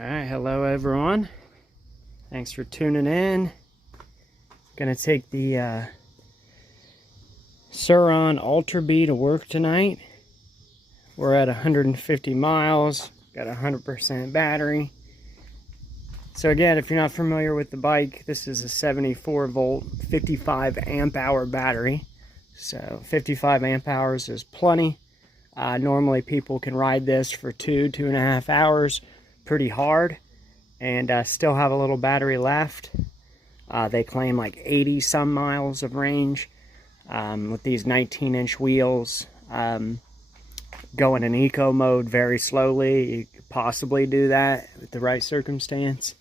Alright, hello everyone. Thanks for tuning in. Gonna take the Surron Ultra Bee to work tonight. We're at 150 miles, got a 100% battery. So again, if you're not familiar with the bike, this is a 74 volt, 55 amp hour battery. So 55 amp hours is plenty. Normally people can ride this for 2.5 hours pretty hard and still have a little battery left. They claim like 80 some miles of range with these 19-inch wheels. Going in eco mode very slowly, you could possibly do that with the right circumstance.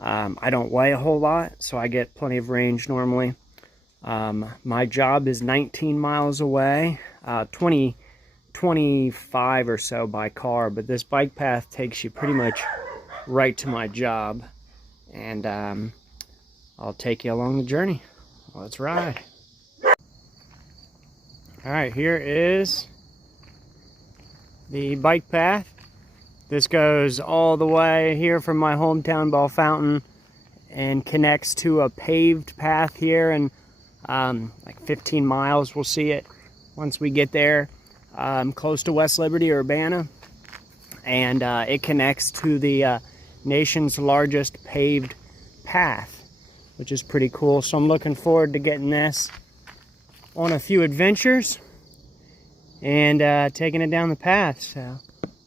I don't weigh a whole lot, so I get plenty of range normally. My job is 19 miles away, 25 or so by car, but this bike path takes you pretty much right to my job, and I'll take you along the journey. Let's ride. Alright, here is the bike path. This goes all the way here from my hometown, Ball Fountain, and connects to a paved path here, and like 15 miles we'll see it once we get there. Close to West Liberty, Urbana, and it connects to the nation's largest paved path, which is pretty cool. So I'm looking forward to getting this on a few adventures and taking it down the path. So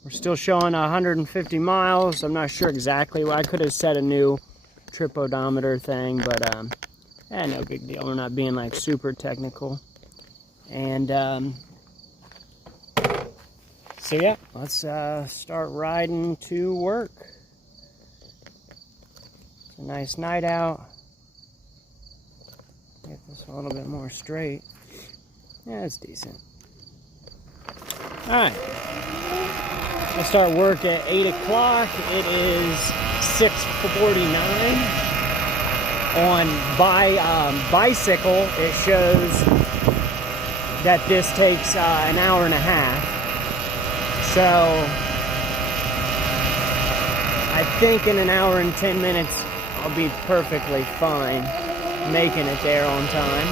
we're still showing 150 miles. I'm not sure exactly. I could have set a new trip odometer thing, but no big deal. We're not being like super technical. And so yeah, let's start riding to work. It's a nice night out. Get this a little bit more straight. Yeah, it's decent. Alright. I'll start work at 8 o'clock. It is 6:49. On bicycle, it shows that this takes an hour and a half. So I think in an hour and 10 minutes I'll be perfectly fine making it there on time.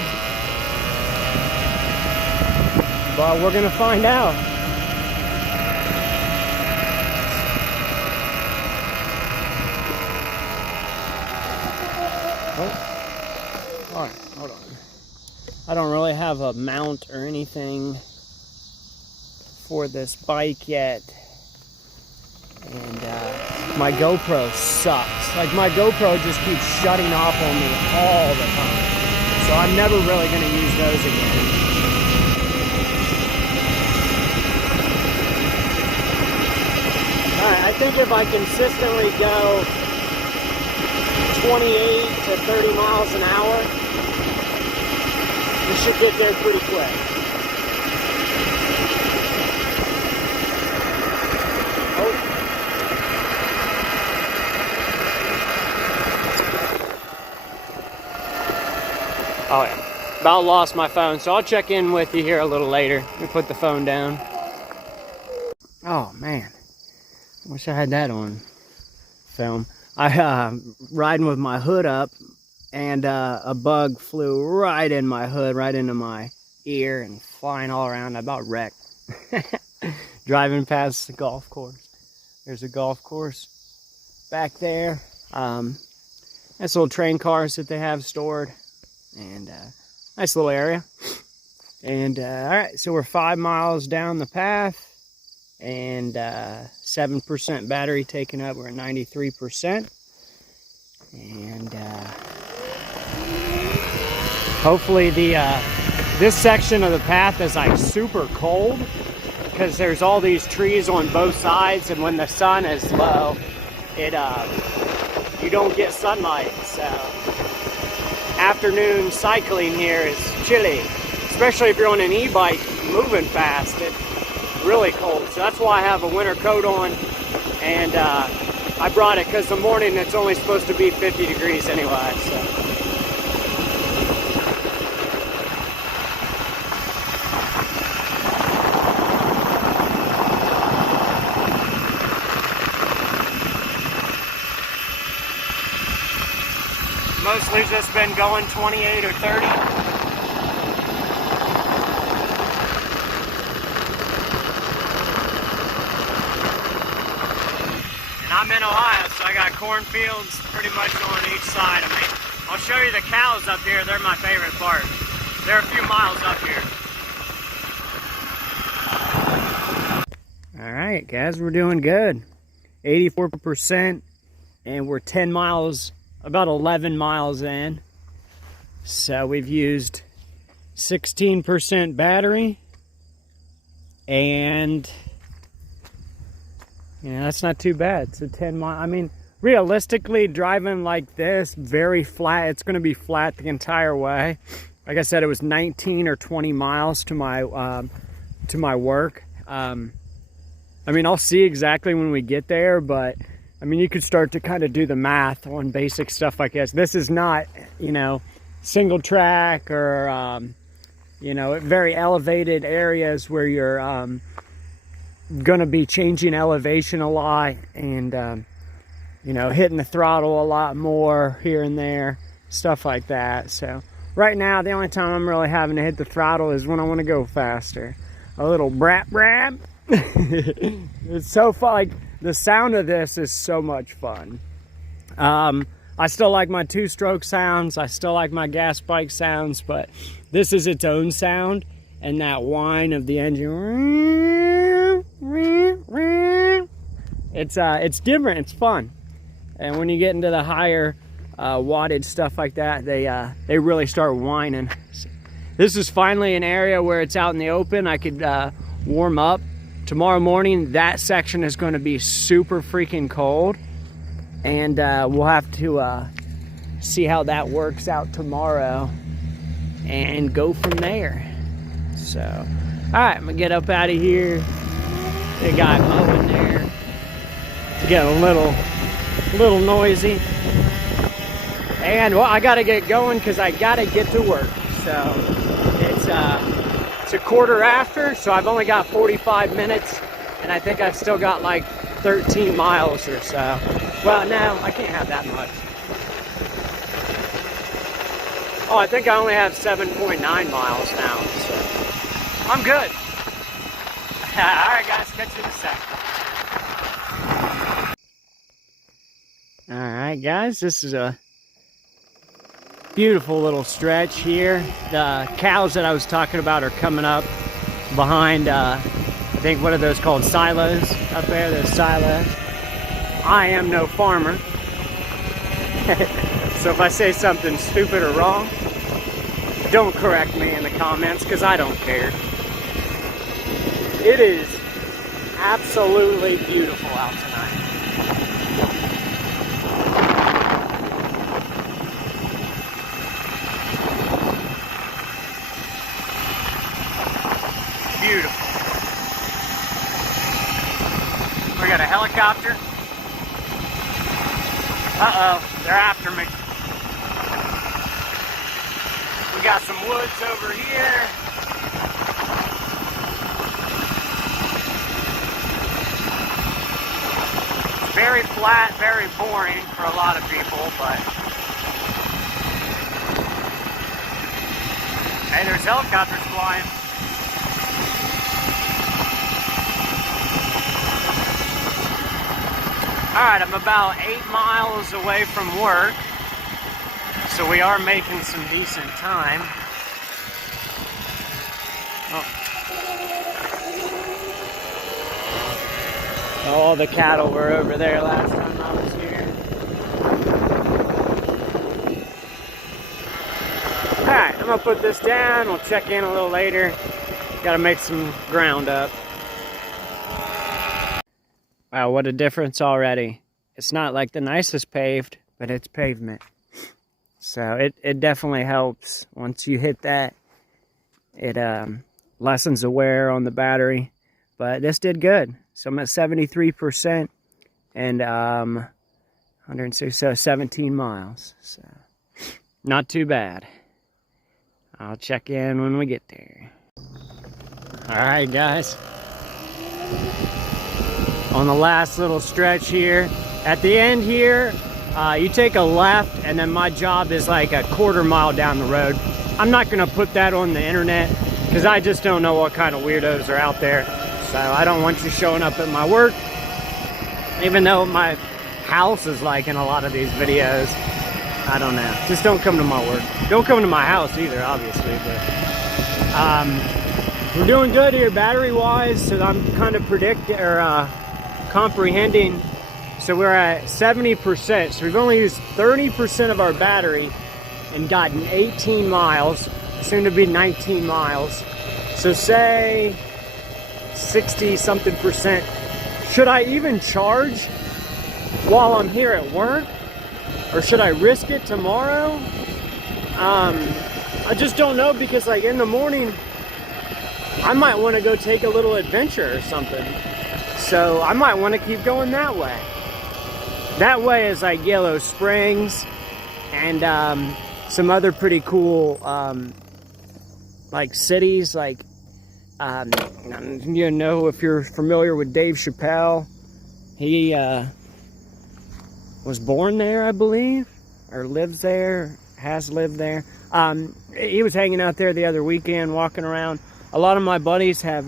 But we're gonna find out. Oh, all right, hold on. I don't really have a mount or anything for this bike yet, and my GoPro sucks. Like, my GoPro just keeps shutting off on me all the time, so I'm never really going to use those again. Alright, I think if I consistently go 28 to 30 miles an hour, we should get there pretty quick. Oh yeah, about lost my phone, so I'll check in with you here a little later. Let me put the phone down. Oh man, I wish I had that on film. I riding with my hood up, and a bug flew right in my hood, right into my ear, and flying all around. I about wrecked. Driving past the golf course. There's a golf course back there. Nice little train cars that they have stored. And nice little area. And alright, so we're 5 miles down the path, and 7% battery taken up. We're at 93%. And hopefully this section of the path is like super cold, because there's all these trees on both sides, and when the sun is low, you don't get sunlight. So afternoon cycling here is chilly, especially if you're on an e-bike moving fast. It's really cold, so that's why I have a winter coat on, and I brought it because the morning it's only supposed to be 50 degrees anyway. So. mostly just been going 28 or 30. And I'm in Ohio, so I got cornfields pretty much on each side of me. I'll show you the cows up here. They're my favorite part. They're a few miles up here. All right, guys, we're doing good. 84%, and we're 10 miles, about 11 miles in. So we've used 16% battery, and that's not too bad. So 10 miles. I mean, realistically, driving like this, very flat. It's going to be flat the entire way. Like I said, it was 19 or 20 miles to my work. I mean, I'll see exactly when we get there, but I mean, you could start to kind of do the math on basic stuff like this. This is not, single track or, very elevated areas where you're going to be changing elevation a lot and, hitting the throttle a lot more here and there, stuff like that. So right now, the only time I'm really having to hit the throttle is when I want to go faster. A little brap brap. It's so fun. Like, the sound of this is so much fun. I still like my two-stroke sounds. I still like my gas bike sounds, but this is its own sound, and that whine of the engine, it's different. It's fun. And when you get into the higher wattage stuff like that, they really start whining. This is finally an area where it's out in the open. I could warm up. Tomorrow morning, that section is going to be super freaking cold, and we'll have to see how that works out tomorrow and go from there. So, all right, I'm gonna get up out of here. The guy mowing there. It's getting a little noisy, and well, I gotta get going because I gotta get to work. So it's a quarter after, so I've only got 45 minutes, and I think I've still got like 13 miles or so. Well, no, I can't have that much. Oh, I think I only have 7.9 miles now, so I'm good. All right, guys, catch you in a sec. All right, guys, this is a beautiful little stretch here. The cows that I was talking about are coming up behind, I think, what are those called? Silos up there, those silos. I am no farmer. So if I say something stupid or wrong, don't correct me in the comments because I don't care. It is absolutely beautiful out tonight. Beautiful. We got a helicopter. Uh-oh, they're after me. We got some woods over here. It's very flat, very boring for a lot of people, but hey, there's helicopters flying. Alright, I'm about 8 miles away from work, so we are making some decent time. Oh, the cattle were over there last time I was here. Alright, I'm gonna put this down. We'll check in a little later. Gotta make some ground up. Wow, what a difference already. It's not like the nicest paved, but it's pavement. So it definitely helps. Once you hit that, it lessens the wear on the battery. But this did good. So I'm at 73% and 106, so 17 miles. So not too bad. I'll check in when we get there. All right, guys. On the last little stretch here. At the end here, You take a left, and then my job is like a quarter mile down the road. I'm not gonna put that on the internet because I just don't know what kind of weirdos are out there. So I don't want you showing up at my work, even though my house is like in a lot of these videos. I don't know. Just don't come to my work. Don't come to my house either, obviously. But we're doing good here battery-wise, so I'm kind of comprehending. So we're at 70%. So we've only used 30% of our battery and gotten 18 miles, soon to be 19 miles. So say 60-something%. Should I even charge while I'm here at work? Or should I risk it tomorrow? I just don't know, because like in the morning, I might want to go take a little adventure or something. So I might want to keep going that way. That way is like Yellow Springs and some other pretty cool like cities, like you know, if you're familiar with Dave Chappelle, he was born there, I believe, or lives there, has lived there. He was hanging out there the other weekend, walking around. A lot of my buddies have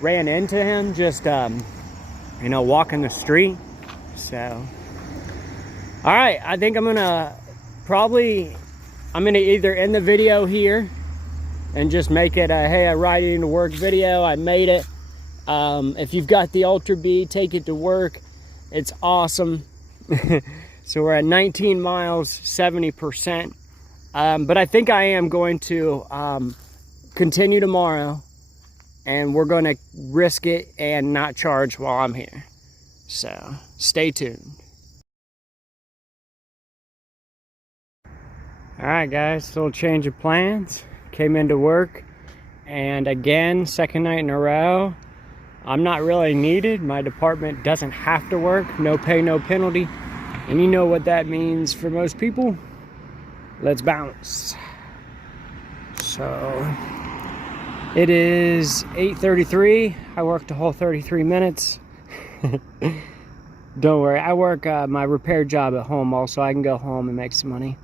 ran into him just you know, walking the street. So all right, I think I'm gonna either end the video here and just make it a hey, I ride it into work video. I made it. If you've got the Ultra Bee, take it to work. It's awesome. So we're at 19 miles, 70%. But I think I am going to continue tomorrow, and we're going to risk it and not charge while I'm here. So stay tuned. All right, guys, little change of plans. Came into work, and again, second night in a row, I'm not really needed. My department doesn't have to work. No pay, no penalty. And you know what that means for most people. Let's bounce. So it is 8:33. I worked a whole 33 minutes. Don't worry, I work my repair job at home also. I can go home and make some money.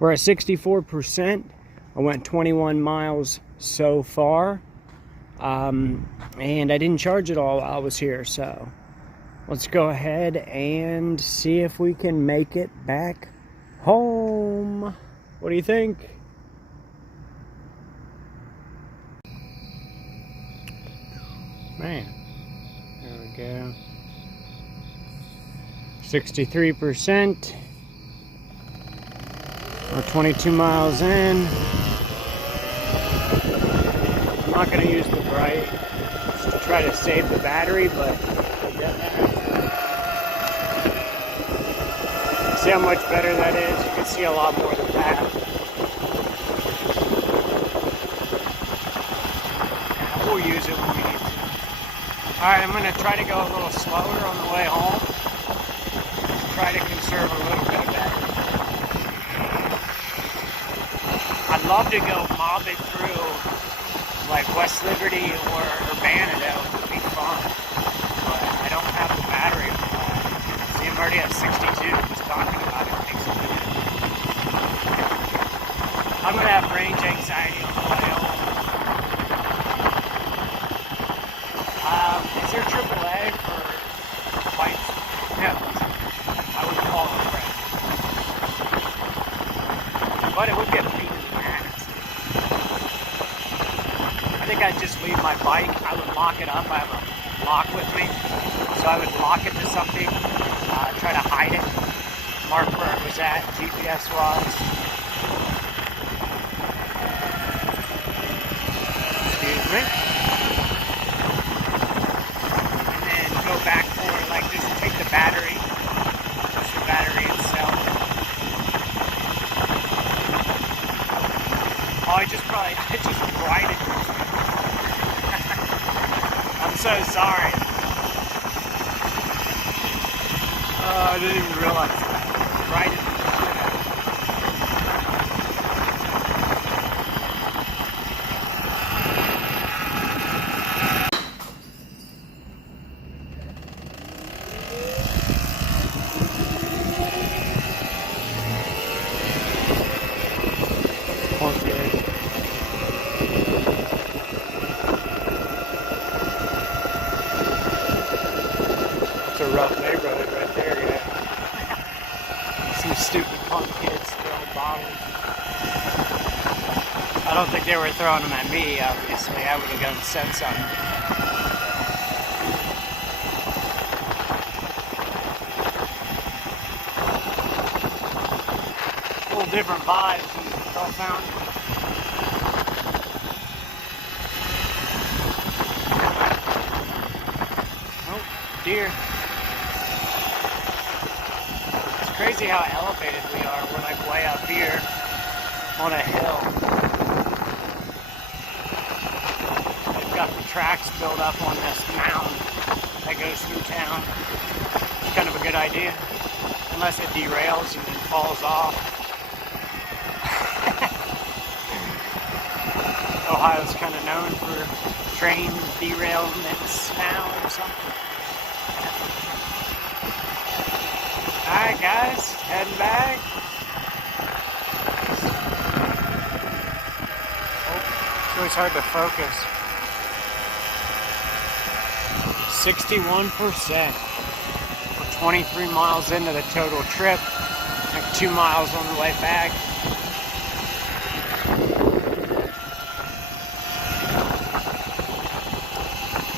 We're at 64%. I went 21 miles so far. And I didn't charge it all while I was here, so let's go ahead and see if we can make it back home. What do you think? Man, there we go. 63%. We're 22 miles in. I'm not going to use the bright just to try to save the battery, but see how much better that is? You can see a lot more of the path. We'll use it when we need to. Alright, I'm going to try to go a little slower on the way home. Try to conserve a little bit of battery. I'd love to go mob it through like West Liberty or Urbana. It would be fun. But I don't have the battery for that. See, I'm already at 62. Just talking about it makes it good. I'm going to have range anxiety on the way home. Is there AAA for bikes? No. I would call it a friend. But it would get a beat in the ass. I think I'd just leave my bike. I would lock it up. I have a lock with me. So I would lock it to something, try to hide it, mark where it was at, GPS-wise. Excuse me. And then go back for, like, just take the battery, just the battery itself. Oh, I just brightened it. I'm so sorry. Oh, I didn't even realize that. Brightened it. It's a rough neighborhood right there, yeah. Some stupid punk kids throwing bottles. I don't think they were throwing them at me, obviously. I would have gone and said something. A little different vibes in Bell Fountain. Oh, deer. It's crazy how elevated we are. We're like way up here on a hill. They've got the tracks built up on this mountain that goes through town. It's kind of a good idea. Unless it derails and then falls off. Ohio's kind of known for train derailments now or something. Alright guys, heading back. Oh, it's always hard to focus. 61%. We're 23 miles into the total trip. Like 2 miles on the way back.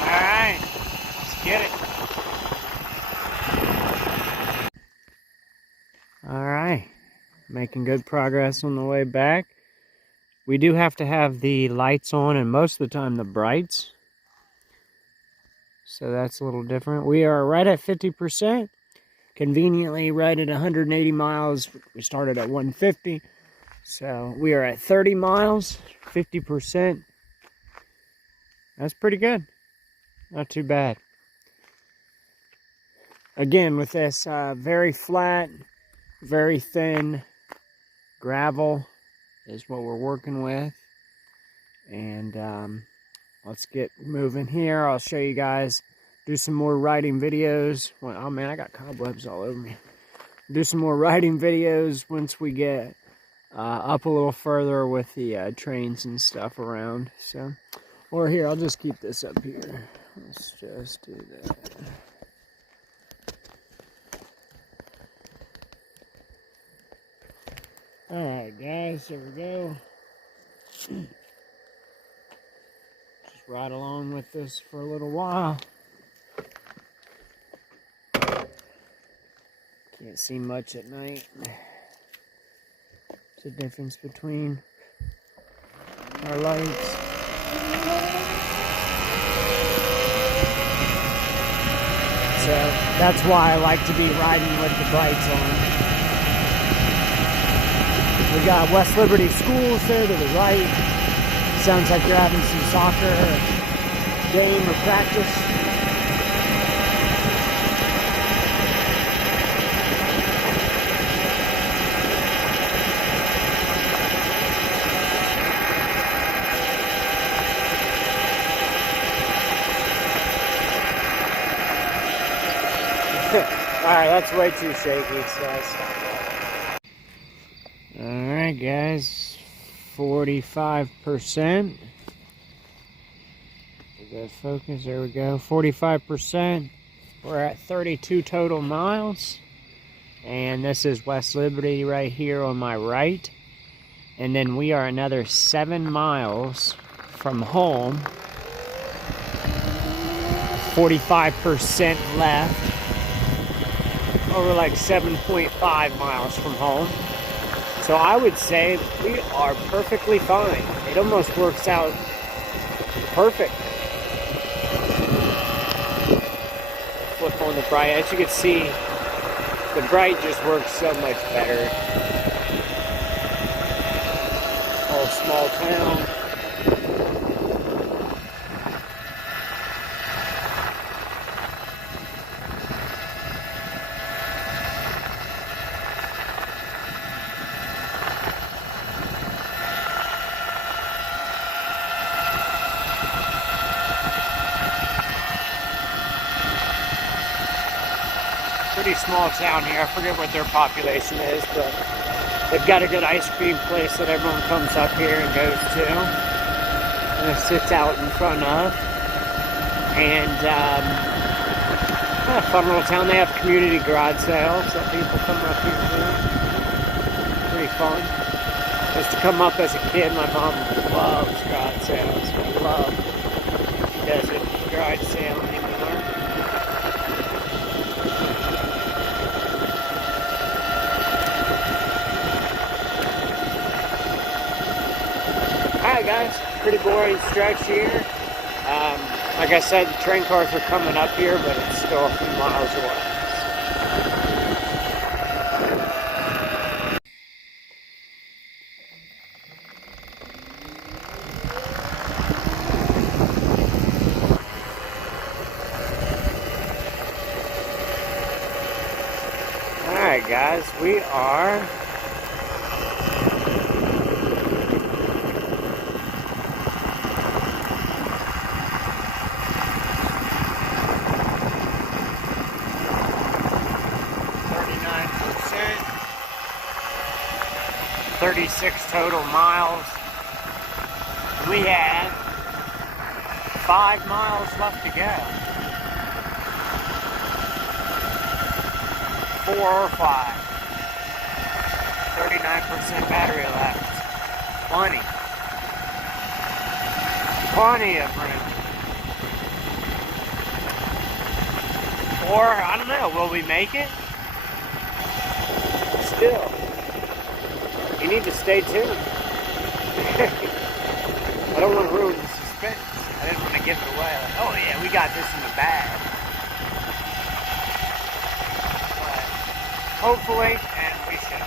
Alright, let's get it. Alright, making good progress on the way back. We do have to have the lights on and most of the time the brights. So that's a little different. We are right at 50%. Conveniently right at 180 miles. We started at 150. So we are at 30 miles, 50%. That's pretty good. Not too bad. Again, with this very flat, very thin gravel is what we're working with. And let's get moving here. I'll show you guys, do some more riding videos. Well, oh man, I got cobwebs all over me. Do some more riding videos once we get up a little further with the trains and stuff around. So, or here, I'll just keep this up here. Let's just do that. Alright guys, here we go. Just ride along with this for a little while. Can't see much at night. There's a difference between our lights. So that's why I like to be riding with the brights on. We got West Liberty Schools there to the right. Sounds like you're having some soccer game or practice. Alright, that's way too shaky, so I stopped that. Alright guys, 45%. We got focus, there we go, 45%. We're at 32 total miles. And this is West Liberty right here on my right. And then we are another 7 miles from home. 45% left. We're like 7.5 miles from home. So I would say we are perfectly fine. It almost works out perfect. Flip on the bright. As you can see, the bright just works so much better. Whole small town. Pretty small town here. I forget what their population is, but they've got a good ice cream place that everyone comes up here and goes to and sits out in front of. And Fun little town. They have community garage sales that people come up here for. Pretty fun. Just to come up as a kid, my mom loves garage sales. I love. She doesn't garage sale anymore. Alright guys, pretty boring stretch here. Like I said, the train cars are coming up here, but it's still a few miles away. Alright guys, we are .39%, 36 total miles. We have 5 miles left to go. 4 or 5. 39% battery left. Plenty of room. Or, I don't know, will we make it? Still, you need to stay tuned. I don't want to ruin the suspense. I didn't want to give it away. Like, oh yeah, we got this in the bag. But hopefully, and we should.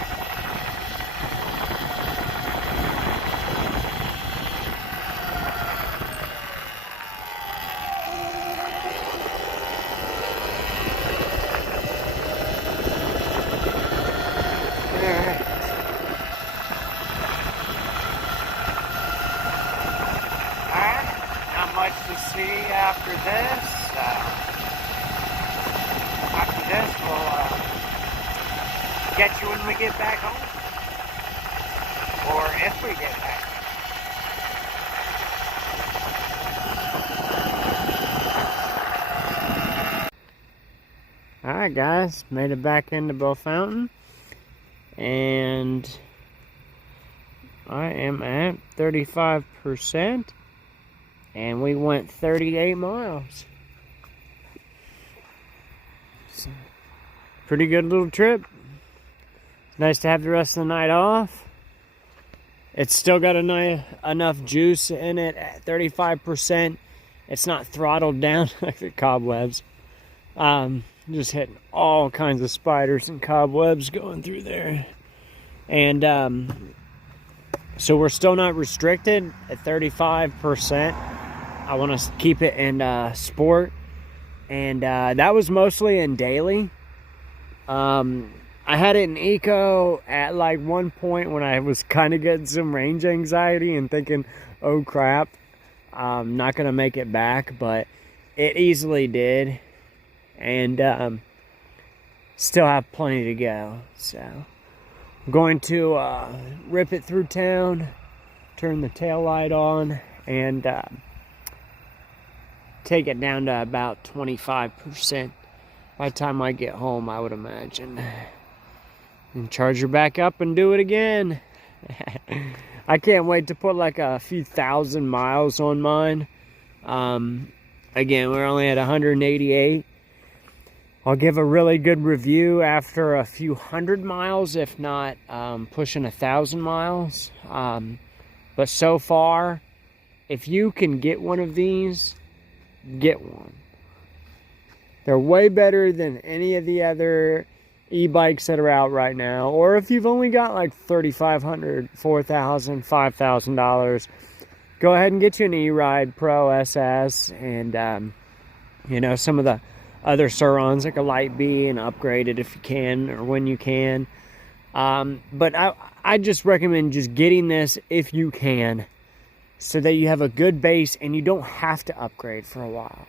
Much to see after this. After this, we'll get you when we get back home, or if we get back. All right, guys, made it back into Bow Fountain, and I am at 35%. And we went 38 miles. So, pretty good little trip. Nice to have the rest of the night off. It's still got enough juice in it at 35%. It's not throttled down like the cobwebs. Just hitting all kinds of spiders and cobwebs going through there. And so we're still not restricted at 35%. I want to keep it in sport, and that was mostly in daily. I had it in eco at like one point when I was kind of getting some range anxiety and thinking, oh crap, I'm not going to make it back, but it easily did, and still have plenty to go. So I'm going to rip it through town, turn the tail light on, and take it down to about 25% by the time I get home, I would imagine. And charge her back up and do it again. I can't wait to put like a few thousand miles on mine. Again, we're only at 188. I'll give a really good review after a few hundred miles, if not pushing 1,000 miles. But so far, if you can get one of these, get one. They're way better than any of the other e-bikes that are out right now. Or if you've only got like $3,500, $4,000, $5,000, go ahead and get you an E-Ride Pro SS, and you know, some of the other Surrons like a Light Bee, and upgrade it if you can or when you can. But I just recommend just getting this if you can, so that you have a good base and you don't have to upgrade for a while.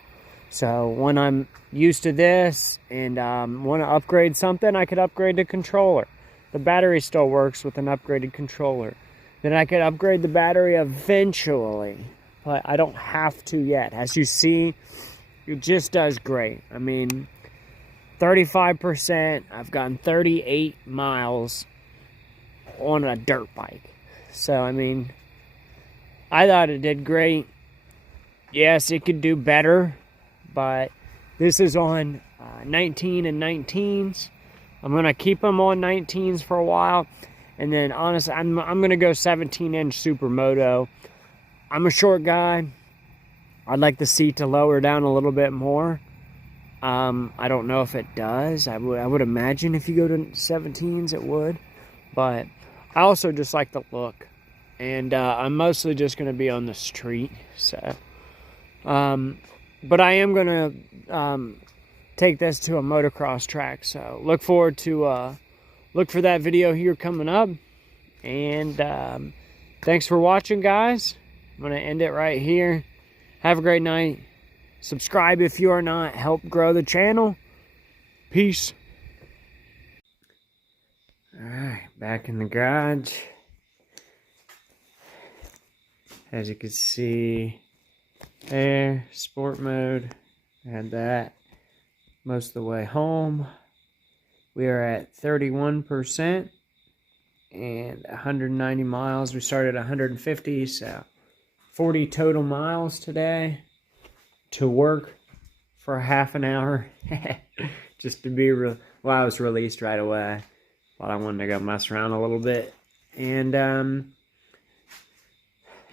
So when I'm used to this and want to upgrade something, I could upgrade the controller. The battery still works with an upgraded controller. Then I could upgrade the battery eventually, but I don't have to yet. As you see, it just does great. I mean, 35%. I've gotten 38 miles on a dirt bike. So, I mean, I thought it did great. Yes, it could do better, but this is on 19 and 19s. I'm going to keep them on 19s for a while. And then, honestly, I'm going to go 17-inch Supermoto. I'm a short guy. I'd like the seat to lower down a little bit more. I don't know if it does. I would imagine if you go to 17s, it would. But I also just like the look. And I'm mostly just going to be on the street. So, but I am going to take this to a motocross track. So look forward to look for that video here coming up. And thanks for watching, guys. I'm going to end it right here. Have a great night. Subscribe if you are not. Help grow the channel. Peace. Alright, back in the garage. As you can see there, sport mode. Had that most of the way home. We are at 31% and 190 miles. We started at 150, so 40 total miles today to work for half an hour. Just to be well, I was released right away, but I wanted to go mess around a little bit. And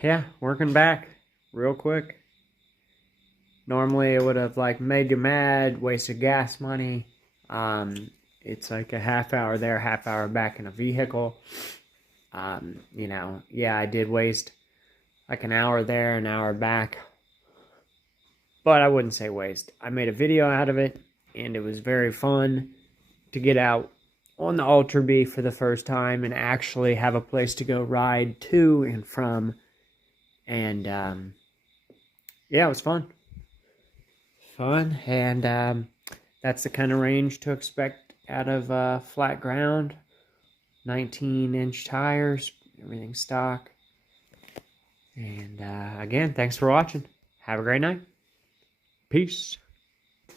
yeah, working back real quick. Normally it would have like made you mad, wasted gas money. It's like a half hour there, half hour back in a vehicle. You know, yeah, I did waste like an hour there, an hour back. But I wouldn't say waste. I made a video out of it, and it was very fun to get out on the Ultra Bee for the first time and actually have a place to go ride to and from. And yeah, it was fun. And that's the kind of range to expect out of flat ground. 19-inch tires, everything stock. And again, thanks for watching. Have a great night. Peace.